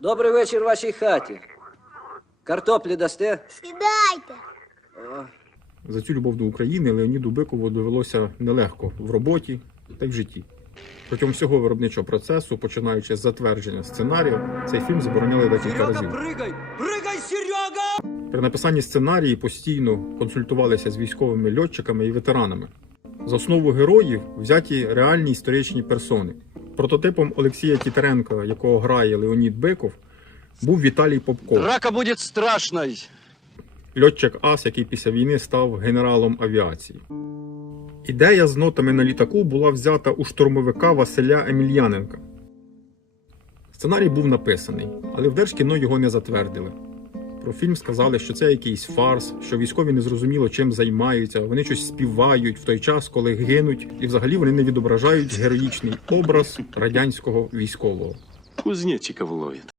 Добрий вечір вашій хаті. Картоплі дасте? Сідайте. О, За цю любов до України Леоніду Бикову довелося нелегко в роботі та й в житті. Протягом всього виробничого процесу, починаючи з затвердження сценарію, цей фільм забороняли декілька разів. пригай! Пригай, Серега! При написанні сценарії постійно консультувалися з військовими льотчиками і ветеранами. За основу героїв взяті реальні історичні персони. Прототипом Олексія Тітеренка, якого грає Леонід Биков, був Віталій Попков, Драка будет страшной. льотчик Ас, який після війни став генералом авіації. Ідея з нотами на літаку була взята у штурмовика Василя Емельяненка. Сценарій був написаний, але в Держкіно його не затвердили. Про фільм сказали, що це якийсь фарс, що військові не зрозуміло чим займаються, вони щось співають в той час, коли гинуть, і взагалі вони не відображають героїчний образ радянського військового. Кузнечиков ловит.